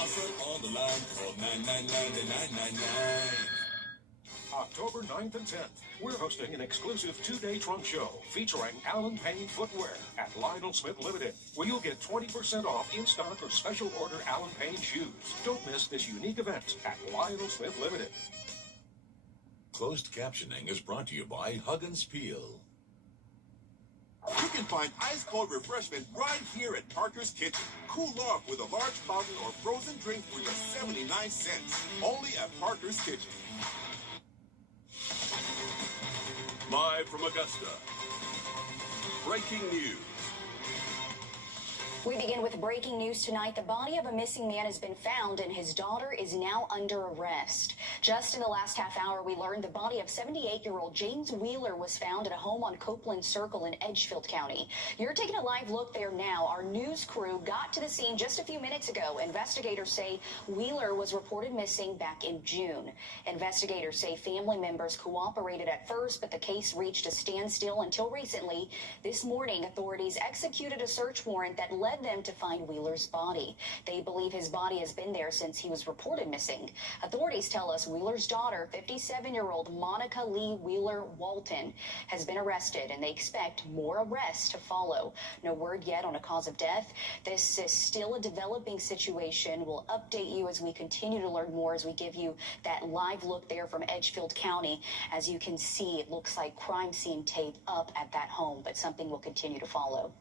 offer on the line. Call 999-9999. October 9th and 10th, we're hosting an exclusive two-day trunk show featuring Alan Payne Footwear at Lionel Smith Limited, where you'll get 20% off in-stock or special order Alan Payne shoes. Don't miss this unique event at Lionel Smith Limited. Closed captioning is brought to you by Huggins Peel. You can find ice-cold refreshment right here at Parker's Kitchen. Cool off with a large fountain or frozen drink for just 79 cents. Only at Parker's Kitchen. Live from Augusta, breaking news. We begin with breaking news tonight. The body of a missing man has been found and his daughter is now under arrest. Just in the last half hour, we learned the body of 78-year-old James Wheeler was found at a home on Copeland Circle in Edgefield County. You're taking a live look there now. Our news crew got to the scene just a few minutes ago. Investigators say Wheeler was reported missing back in June. Investigators say family members cooperated at first, but the case reached a standstill until recently. This morning, authorities executed a search warrant that led them to find Wheeler's body. They believe his body has been there since he was reported missing. Authorities tell us Wheeler's daughter, 57-year-old Monica Lee Wheeler Walton, has been arrested, and they expect more arrests to follow. No word yet on a cause of death. This is still a developing situation. We'll update you as we continue to learn more, as we give you that live look there from Edgefield County. As you can see, it looks like crime scene tape up at that home, but something will continue to follow.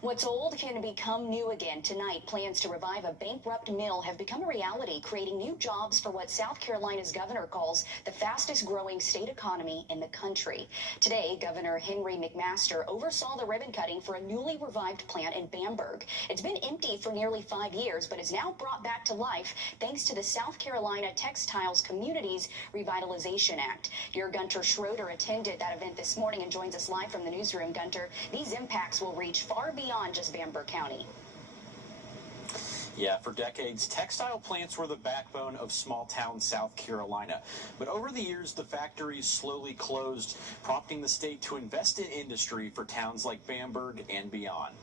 What's old can become new again. Tonight, plans to revive a bankrupt mill have become a reality, creating new jobs for what South Carolina's governor calls the fastest growing state economy in the country. Today, Governor Henry McMaster oversaw the ribbon cutting for a newly revived plant in Bamberg. It's been empty for nearly 5 years, but is now brought back to life thanks to the South Carolina Textiles Communities Revitalization Act. Your Gunter Schroeder attended that event this morning and joins us live from the newsroom. Gunter, these impacts will reach far beyond just Bamberg County. Yeah, for decades, textile plants were the backbone of small-town South Carolina. But over the years, the factories slowly closed, prompting the state to invest in industry for towns like Bamberg and beyond.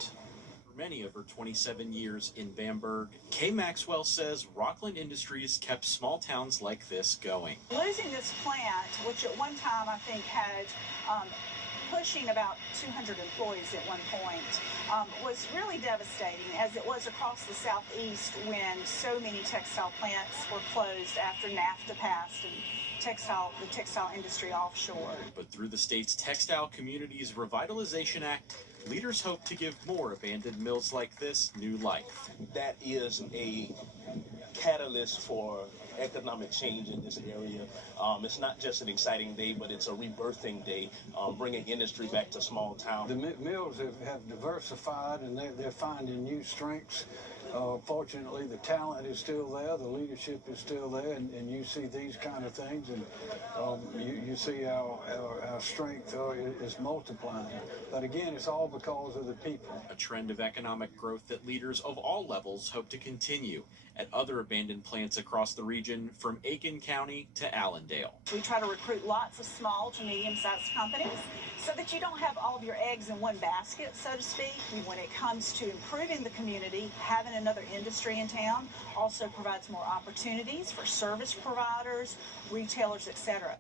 For many of her 27 years in Bamberg, Kay Maxwell says Rockland Industries kept small towns like this going. Losing this plant, which at one time I think had pushing about 200 employees at one point, was really devastating, as it was across the southeast when so many textile plants were closed after NAFTA passed and the textile industry offshore. But through the state's Textile Communities Revitalization Act, leaders hope to give more abandoned mills like this new life. That is a catalyst for economic change in this area. It's not just an exciting day, but it's a rebirthing day, bringing industry back to small town. The mills have diversified, and they're finding new strengths. Fortunately, the talent is still there, the leadership is still there, and you see these kind of things, and you see our strength is multiplying. But again, it's all because of the people. A trend of economic growth that leaders of all levels hope to continue at other abandoned plants across the region, from Aiken County to Allendale. We try to recruit lots of small to medium-sized companies so that you don't have all of your eggs in one basket, so to speak. When it comes to improving the community, having another industry in town also provides more opportunities for service providers, retailers, etc.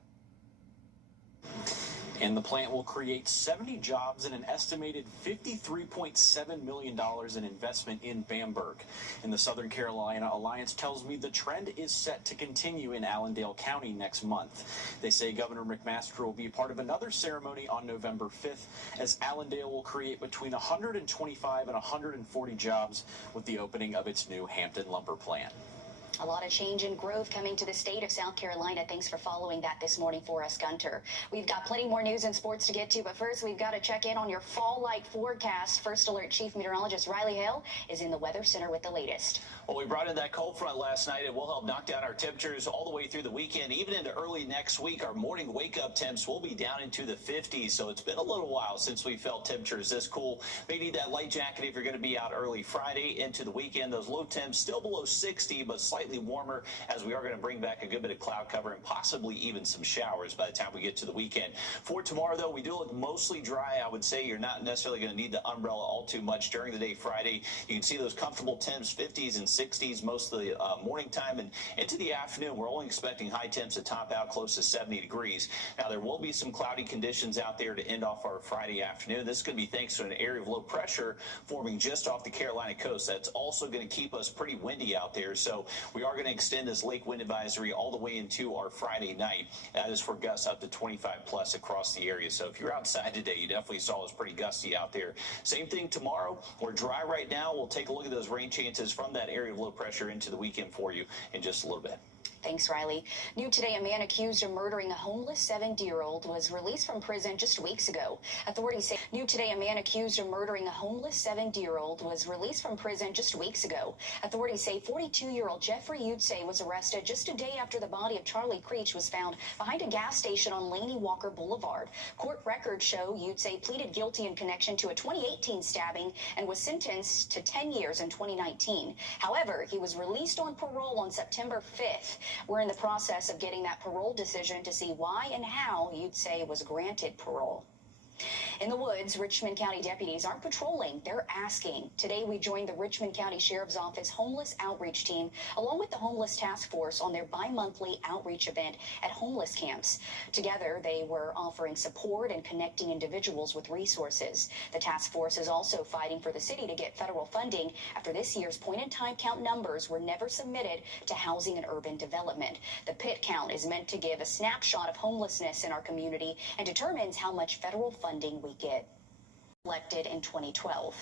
And the plant will create 70 jobs and an estimated $53.7 million in investment in Bamberg. And the Southern Carolina Alliance tells me the trend is set to continue in Allendale County next month. They say Governor McMaster will be part of another ceremony on November 5th, as Allendale will create between 125 and 140 jobs with the opening of its new Hampton lumber plant. A lot of change and growth coming to the state of South Carolina. Thanks for following that this morning for us, Gunter. We've got plenty more news and sports to get to, but first we've got to check in on your fall-like forecast. First Alert Chief Meteorologist Riley Hale is in the Weather Center with the latest. Well, we brought in that cold front last night. It will help knock down our temperatures all the way through the weekend, even into early next week. Our morning wake-up temps will be down into the 50s, so it's been a little while since we felt temperatures this cool. May need that light jacket if you're going to be out early Friday into the weekend. Those low temps still below 60, but slightly slightly warmer, as we are going to bring back a good bit of cloud cover and possibly even some showers by the time we get to the weekend. For tomorrow, though, we do look mostly dry. I would say you're not necessarily going to need the umbrella all too much during the day Friday. You can see those comfortable temps, 50s and 60s most of the morning time, and into the afternoon, we're only expecting high temps to top out close to 70 degrees. Now, there will be some cloudy conditions out there to end off our Friday afternoon. This could be thanks to an area of low pressure forming just off the Carolina coast. That's also going to keep us pretty windy out there, so we are going to extend this lake wind advisory all the way into our Friday night. That is for gusts up to 25 plus across the area. So if you're outside today, you definitely saw it's pretty gusty out there. Same thing tomorrow. We're dry right now. We'll take a look at those rain chances from that area of low pressure into the weekend for you in just a little bit. Thanks, Riley. New today, a man accused of murdering a homeless 70-year-old was released from prison just weeks ago. Authorities say new today, a man accused of murdering a homeless 70-year-old was released from prison just weeks ago. Authorities say 42-year-old Jeffrey Utse was arrested just a day after the body of Charlie Creech was found behind a gas station on Laney Walker Boulevard. Court records show Utse pleaded guilty in connection to a 2018 stabbing and was sentenced to 10 years in 2019. However, he was released on parole on September 5th. We're in the process of getting that parole decision to see why and how Utse was granted parole. In the woods, Richmond County deputies aren't patrolling, they're asking. Today, we joined the Richmond County Sheriff's Office Homeless Outreach Team, along with the Homeless Task Force, on their bi-monthly outreach event at homeless camps. Together, they were offering support and connecting individuals with resources. The task force is also fighting for the city to get federal funding after this year's point-in-time count numbers were never submitted to Housing and Urban Development. The PIT count is meant to give a snapshot of homelessness in our community and determines how much federal funding we get. Elected in 2012.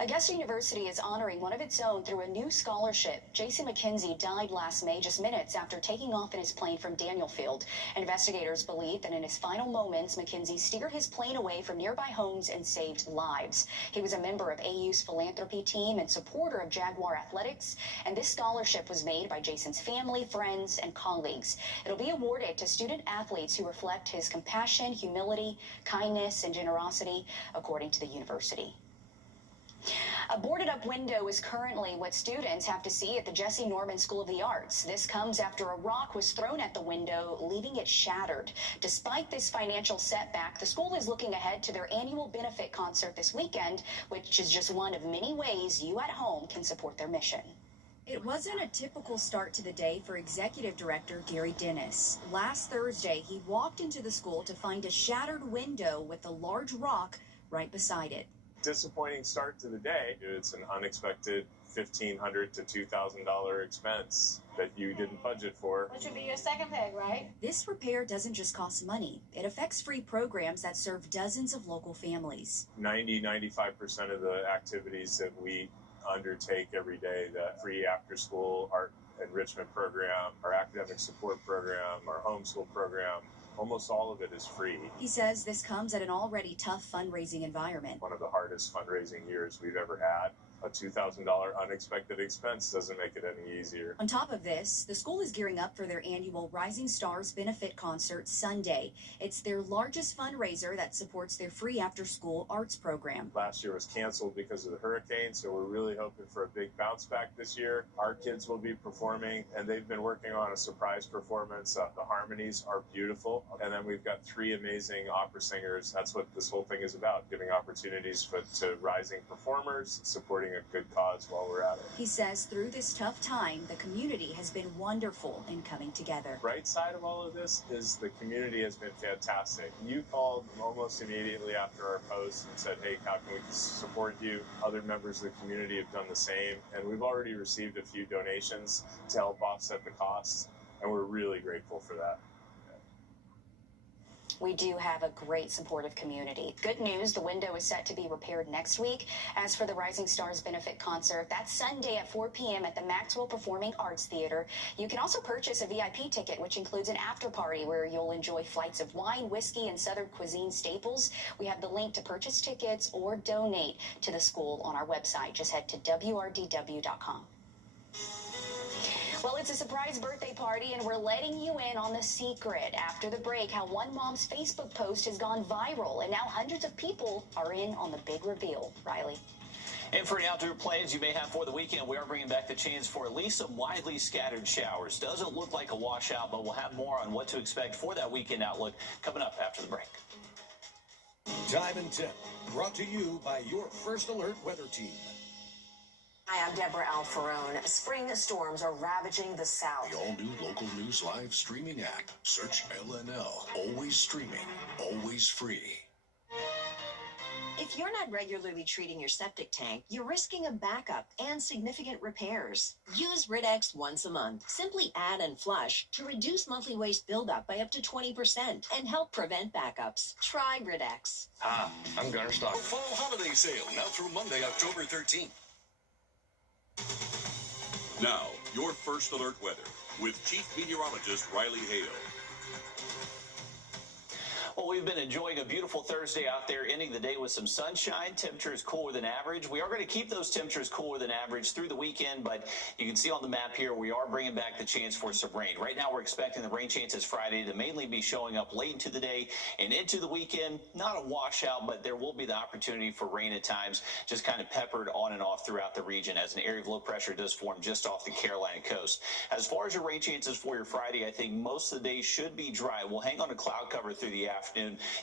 Augusta University is honoring one of its own through a new scholarship. J.C. McKenzie died last May, just minutes after taking off in his plane from Danielfield. Investigators believe that in his final moments, McKenzie steered his plane away from nearby homes and saved lives. He was a member of AU's philanthropy team and supporter of Jaguar Athletics, and this scholarship was made by Jason's family, friends, and colleagues. It'll be awarded to student athletes who reflect his compassion, humility, kindness, and generosity, according to the university. A boarded-up window is currently what students have to see at the Jesse Norman School of the Arts. This comes after a rock was thrown at the window, leaving it shattered. Despite this financial setback, the school is looking ahead to their annual benefit concert this weekend, which is just one of many ways you at home can support their mission. It wasn't a typical start to the day for Executive Director Gary Dennis. Last Thursday, he walked into the school to find a shattered window with a large rock right beside it. Disappointing start to the day. It's an unexpected $1,500 to $2,000 expense that you didn't budget for. Which would be your second peg, right? This repair doesn't just cost money. It affects free programs that serve dozens of local families. 95% of the activities that we undertake every day, the free after-school art enrichment program, our academic support program, our homeschool program, almost all of it is free. He says this comes at an already tough fundraising environment. One of the hardest fundraising years we've ever had. A $2,000 unexpected expense doesn't make it any easier. On top of this, the school is gearing up for their annual Rising Stars benefit concert Sunday. It's their largest fundraiser that supports their free after-school arts program. Last year was canceled because of the hurricane, so we're really hoping for a big bounce back this year. Our kids will be performing, and they've been working on a surprise performance. The harmonies are beautiful, and then we've got 3 amazing opera singers. That's what this whole thing is about, giving opportunities to rising performers, supporting a good cause while we're at it. He says through this tough time, the community has been wonderful in coming together. Right side of all of this is the community has been fantastic. You called almost immediately after our post and said, hey, how can we support you? Other members of the community have done the same, and we've already received a few donations to help offset the costs, and we're really grateful for that. We do have a great supportive community. Good news, the window is set to be repaired next week. As for the Rising Stars benefit concert, that's Sunday at 4 p.m. at the Maxwell Performing Arts Theater. You can also purchase a VIP ticket, which includes an after party where you'll enjoy flights of wine, whiskey, and Southern cuisine staples. We have the link to purchase tickets or donate to the school on our website. Just head to WRDW.com. Well, it's a surprise birthday party, and we're letting you in on the secret. After the break, how one mom's Facebook post has gone viral, and now hundreds of people are in on the big reveal. Riley. And for any outdoor plans you may have for the weekend, we are bringing back the chance for at least some widely scattered showers. Doesn't look like a washout, but we'll have more on what to expect for that weekend outlook coming up after the break. Time and Temp, brought to you by your First Alert weather team. Hi, I'm Deborah Alfarone. Spring storms are ravaging the South. The all-new local news live streaming app. Search LNL. Always streaming, always free. If you're not regularly treating your septic tank, you're risking a backup and significant repairs. Use Rid-X once a month. Simply add and flush to reduce monthly waste buildup by up to 20% and help prevent backups. Try Rid-X. Hi, I'm Gunner Stock. Fall holiday sale now through Monday, October 13th. Now, your First Alert weather with Chief Meteorologist Riley Hale. Well, we've been enjoying a beautiful Thursday out there, ending the day with some sunshine. Temperatures cooler than average. We are going to keep those temperatures cooler than average through the weekend, but you can see on the map here, we are bringing back the chance for some rain. Right now, we're expecting the rain chances Friday to mainly be showing up late into the day and into the weekend. Not a washout, but there will be the opportunity for rain at times, just kind of peppered on and off throughout the region as an area of low pressure does form just off the Carolina coast. As far as your rain chances for your Friday, I think most of the day should be dry. We'll hang on to cloud cover through the afternoon.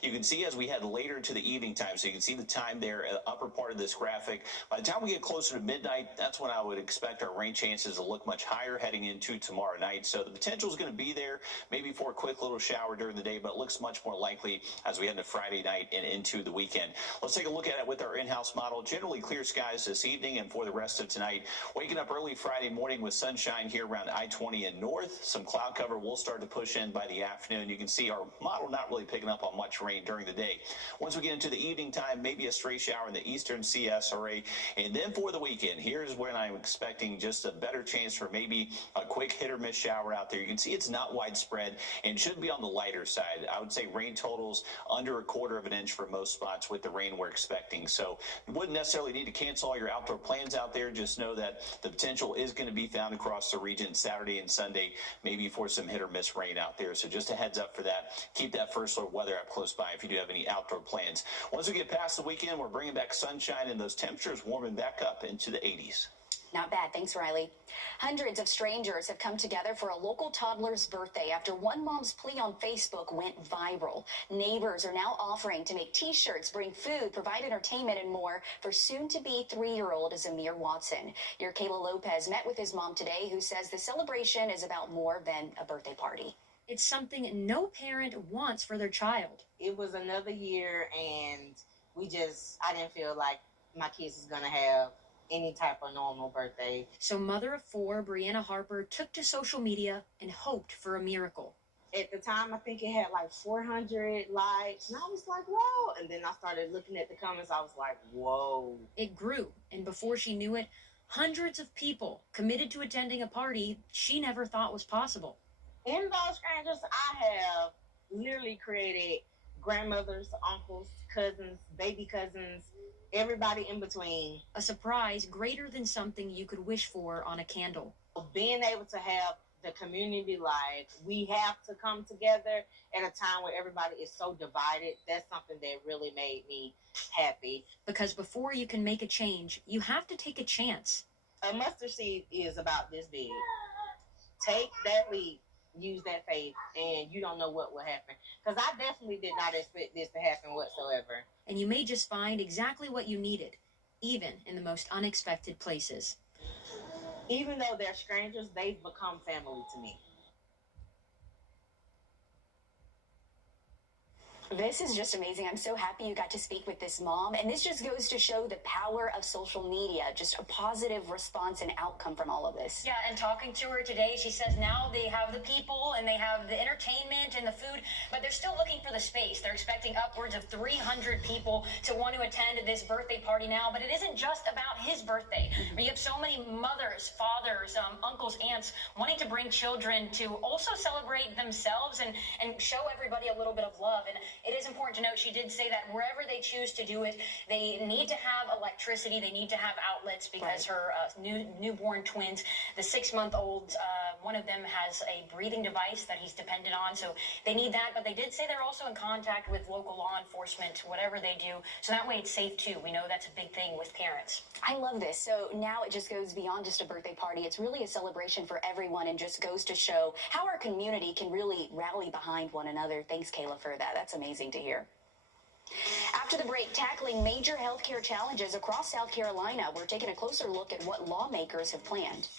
You can see as we head later to the evening time, so you can see the time there, upper part of this graphic. By the time we get closer to midnight, that's when I would expect our rain chances to look much higher heading into tomorrow night. So the potential is going to be there, maybe for a quick little shower during the day, but it looks much more likely as we head into Friday night and into the weekend. Let's take a look at it with our in-house model. Generally clear skies this evening and for the rest of tonight. Waking up early Friday morning with sunshine here around I-20 and north. Some cloud cover will start to push in by the afternoon. You can see our model not really picking up on much rain during the day. Once we get into the evening time, maybe a stray shower in the eastern CSRA. And then for the weekend, here's when I'm expecting just a better chance for maybe a quick hit or miss shower out there. You can see it's not widespread and should be on the lighter side. I would say rain totals under 1/4 of an inch for most spots with the rain we're expecting. So you wouldn't necessarily need to cancel all your outdoor plans out there. Just know that the potential is going to be found across the region Saturday and Sunday, maybe for some hit or miss rain out there. So just a heads up for that. Keep that First Alert weather app close by if you do have any outdoor plans. Once we get past the weekend, we're bringing back sunshine and those temperatures warming back up into the 80s. Not bad. Thanks, Riley. Hundreds of strangers have come together for a local toddler's birthday after one mom's plea on Facebook went viral. Neighbors are now offering to make T-shirts, bring food, provide entertainment, and more for soon-to-be 3-year-old Zamir Watson. Your Kayla Lopez met with his mom today, who says the celebration is about more than a birthday party. It's something no parent wants for their child. It was another year, and I didn't feel like my kids was going to have any type of normal birthday. So mother of 4, Brianna Harper, took to social media and hoped for a miracle. At the time, I think it had like 400 likes, and I was like, whoa. And then I started looking at the comments. I was like, whoa. It grew, and before she knew it, hundreds of people committed to attending a party she never thought was possible. In those strangers, I have literally created grandmothers, uncles, cousins, baby cousins, everybody in between. A surprise greater than something you could wish for on a candle. Being able to have the community like we have to come together at a time where everybody is so divided, that's something that really made me happy. Because before you can make a change, you have to take a chance. A mustard seed is about this big. Take that leap. Use that faith, and you don't know what will happen. Because I definitely did not expect this to happen whatsoever. And you may just find exactly what you needed, even in the most unexpected places. Even though they're strangers, they've become family to me. This is just amazing. I'm so happy you got to speak with this mom. And this just goes to show the power of social media, just a positive response and outcome from all of this. Yeah, and talking to her today, she says now they have the people and they have the entertainment and the food, but they're still looking for the space. They're expecting upwards of 300 people to want to attend this birthday party now, but it isn't just about his birthday. You have so many mothers, fathers, uncles, aunts wanting to bring children to also celebrate themselves and show everybody a little bit of love. And it is important to note, she did say that wherever they choose to do it, they need to have electricity, they need to have outlets because her newborn twins, the 6-month-old One of them has a breathing device that he's dependent on, so they need that. But they did say they're also in contact with local law enforcement, whatever they do, so that way it's safe too. We know that's a big thing with parents. I love this. So now it just goes beyond just a birthday party. It's really a celebration for everyone and just goes to show how our community can really rally behind one another. Thanks, Kayla, for that. That's amazing to hear. After the break, tackling major healthcare challenges across South Carolina, we're taking a closer look at what lawmakers have planned.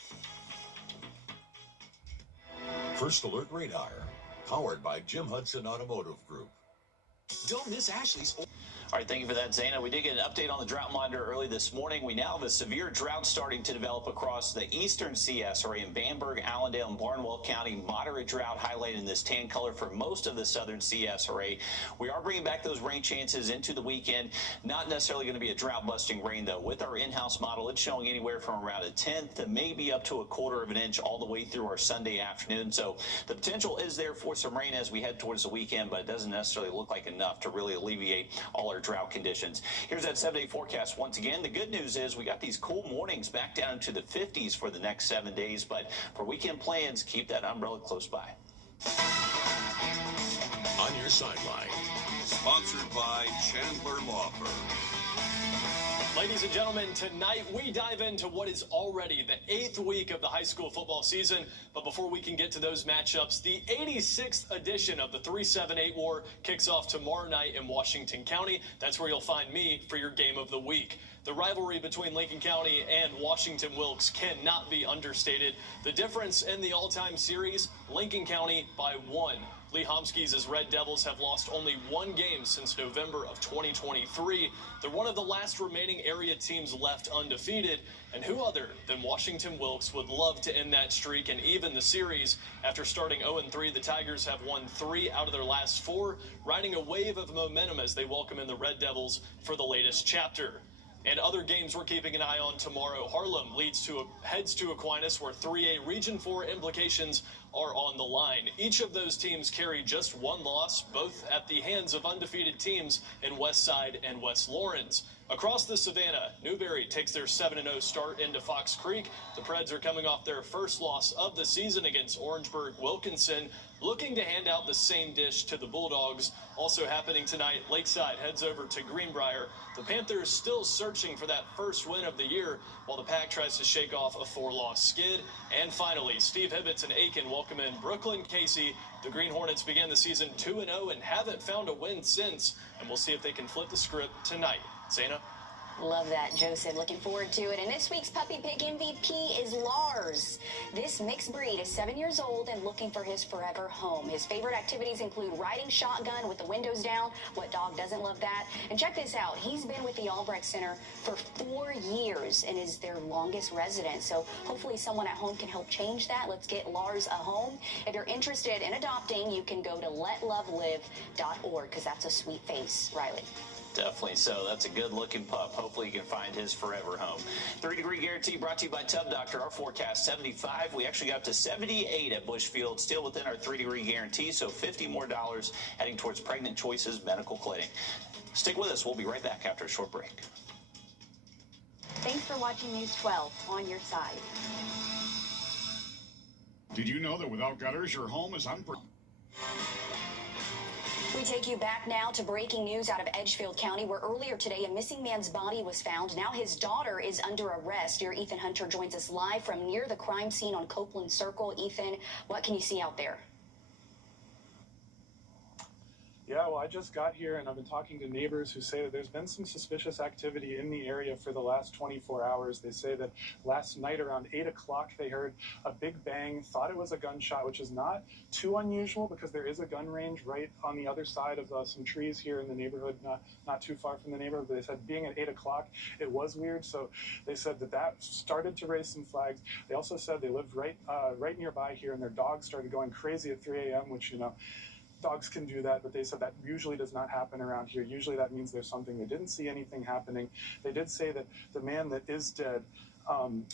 First Alert Radar, powered by Jim Hudson Automotive Group. Don't miss Ashley's. All right, thank you for that, Zaina. We did get an update on the drought monitor early this morning. We now have a severe drought starting to develop across the eastern CSRA in Bamberg, Allendale, and Barnwell County. Moderate drought highlighted in this tan color for most of the southern CSRA. We are bringing back those rain chances into the weekend. Not necessarily going to be a drought-busting rain, though. With our in-house model, it's showing anywhere from around a tenth to maybe up to a quarter of an inch all the way through our Sunday afternoon. So the potential is there for some rain as we head towards the weekend, but it doesn't necessarily look like enough to really alleviate all our drought conditions. Here's that 7-day forecast once again. The good news is we got these cool mornings back down into the 50s for the next 7 days, but for weekend plans, keep that umbrella close by. On your sideline. Sponsored by Chandler Law Firm. Ladies and gentlemen, tonight we dive into what is already the 8th week of the high school football season. But before we can get to those matchups, the 86th edition of the 3-7-8 War kicks off tomorrow night in Washington County. That's where you'll find me for your game of the week. The rivalry between Lincoln County and Washington Wilkes cannot be understated. The difference in the all-time series, Lincoln County by 1. Lee Homsky's Red Devils have lost only 1 game since November of 2023. They're one of the last remaining area teams left undefeated, and who other than Washington Wilkes would love to end that streak and even the series. After starting 0-3, the Tigers have won 3 out of their last 4, riding a wave of momentum as they welcome in the Red Devils for the latest chapter. And other games we're keeping an eye on tomorrow. Harlem heads to Aquinas, where 3A Region 4 implications are on the line. Each of those teams carry just 1 loss, both at the hands of undefeated teams in West Side and West Lawrence. Across the Savannah, Newberry takes their 7-0 start into Fox Creek. The Preds are coming off their first loss of the season against Orangeburg Wilkinson, looking to hand out the same dish to the Bulldogs. Also happening tonight, Lakeside heads over to Greenbrier. The Panthers still searching for that first win of the year, while the Pack tries to shake off a 4-loss skid. And finally, Steve Hibbets and Aiken welcome in Brooklyn Casey. The Green Hornets began the season 2-0 and haven't found a win since, and we'll see if they can flip the script tonight. Zaina? Love that, Joseph. Looking forward to it. And this week's Puppy Pig MVP is Lars. This mixed breed is 7 years old and looking for his forever home. His favorite activities include riding shotgun with the windows down. What dog doesn't love that? And check this out. He's been with the Albrecht Center for 4 years and is their longest resident. So hopefully someone at home can help change that. Let's get Lars a home. If you're interested in adopting, you can go to letlovelive.org because that's a sweet face, Riley. Definitely so. That's a good-looking pup. Hopefully he can find his forever home. 3-degree guarantee brought to you by Tub Doctor. Our forecast, 75. We actually got up to 78 at Bushfield, still within our 3-degree guarantee, so $50 more heading towards Pregnant Choices Medical Clinic. Stick with us. We'll be right back after a short break. Thanks for watching News 12 on your side. Did you know that without gutters, your home is unprotected? We take you back now to breaking news out of Edgefield County, where earlier today a missing man's body was found. Now his daughter is under arrest. Your Ethan Hunter joins us live from near the crime scene on Copeland Circle. Ethan, what can you see out there? Yeah, well, I just got here and I've been talking to neighbors who say that there's been some suspicious activity in the area for the last 24 hours. They say that last night around 8 o'clock they heard a big bang, thought it was a gunshot, which is not too unusual because there is a gun range right on the other side of some trees here in the neighborhood, not too far from the neighborhood. But they said being at 8 o'clock, it was weird. So they said that started to raise some flags. They also said they lived right nearby here and their dogs started going crazy at 3 a.m., which, you know, dogs can do that, but they said that usually does not happen around here. Usually that means there's something. They didn't see anything happening. They did say that the man that is dead,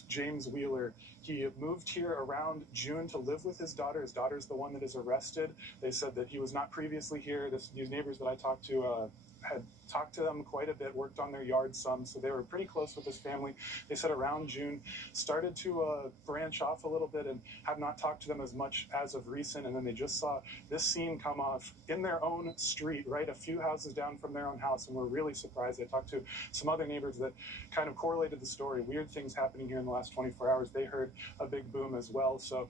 James Wheeler, he moved here around June to live with his daughter. His daughter's the one that is arrested. They said that he was not previously here. These neighbors that I talked to had talked to them quite a bit, worked on their yard some, so they were pretty close with this family. They said around June, started to branch off a little bit and have not talked to them as much as of recent, and then they just saw this scene come off in their own street, right, a few houses down from their own house, and were really surprised. I talked to some other neighbors that kind of correlated the story. Weird things happening here in the last 24 hours. They heard a big boom as well. So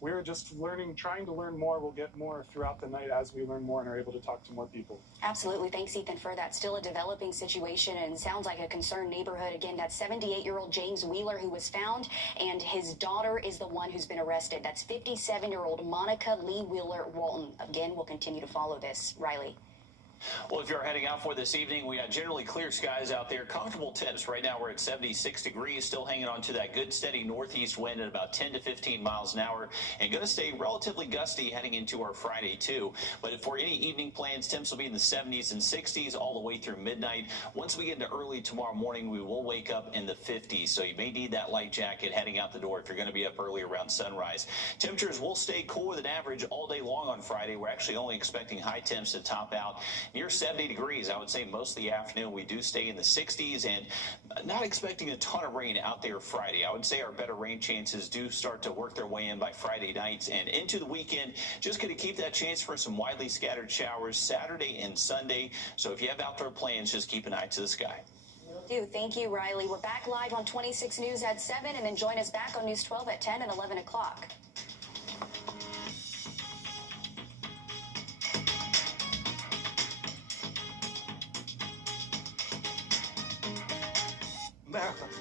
we're just trying to learn more. We'll get more throughout the night as we learn more and are able to talk to more people. Absolutely. Thanks, Ethan, for that. Still a developing situation and sounds like a concerned neighborhood. Again, that 78-year-old James Wheeler who was found, and his daughter is the one who's been arrested. That's 57-year-old Monica Lee Wheeler Walton. Again, we'll continue to follow this. Riley. Well, if you're heading out for this evening, we got generally clear skies out there. Comfortable temps. Right now we're at 76 degrees, still hanging on to that good steady northeast wind at about 10 to 15 miles an hour, and going to stay relatively gusty heading into our Friday too. But for any evening plans, temps will be in the 70s and 60s all the way through midnight. Once we get into early tomorrow morning, we will wake up in the 50s, so you may need that light jacket heading out the door if you're going to be up early around sunrise. Temperatures will stay cooler than average all day long on Friday. We're actually only expecting high temps to top out near 70 degrees. I would say most of the afternoon we do stay in the 60s, and not expecting a ton of rain out there Friday. I would say our better rain chances do start to work their way in by Friday nights and into the weekend. Just going to keep that chance for some widely scattered showers Saturday and Sunday. So if you have outdoor plans, just keep an eye to the sky. Thank you, Riley. We're back live on 26 News at 7, and then join us back on News 12 at 10 and 11 o'clock. America.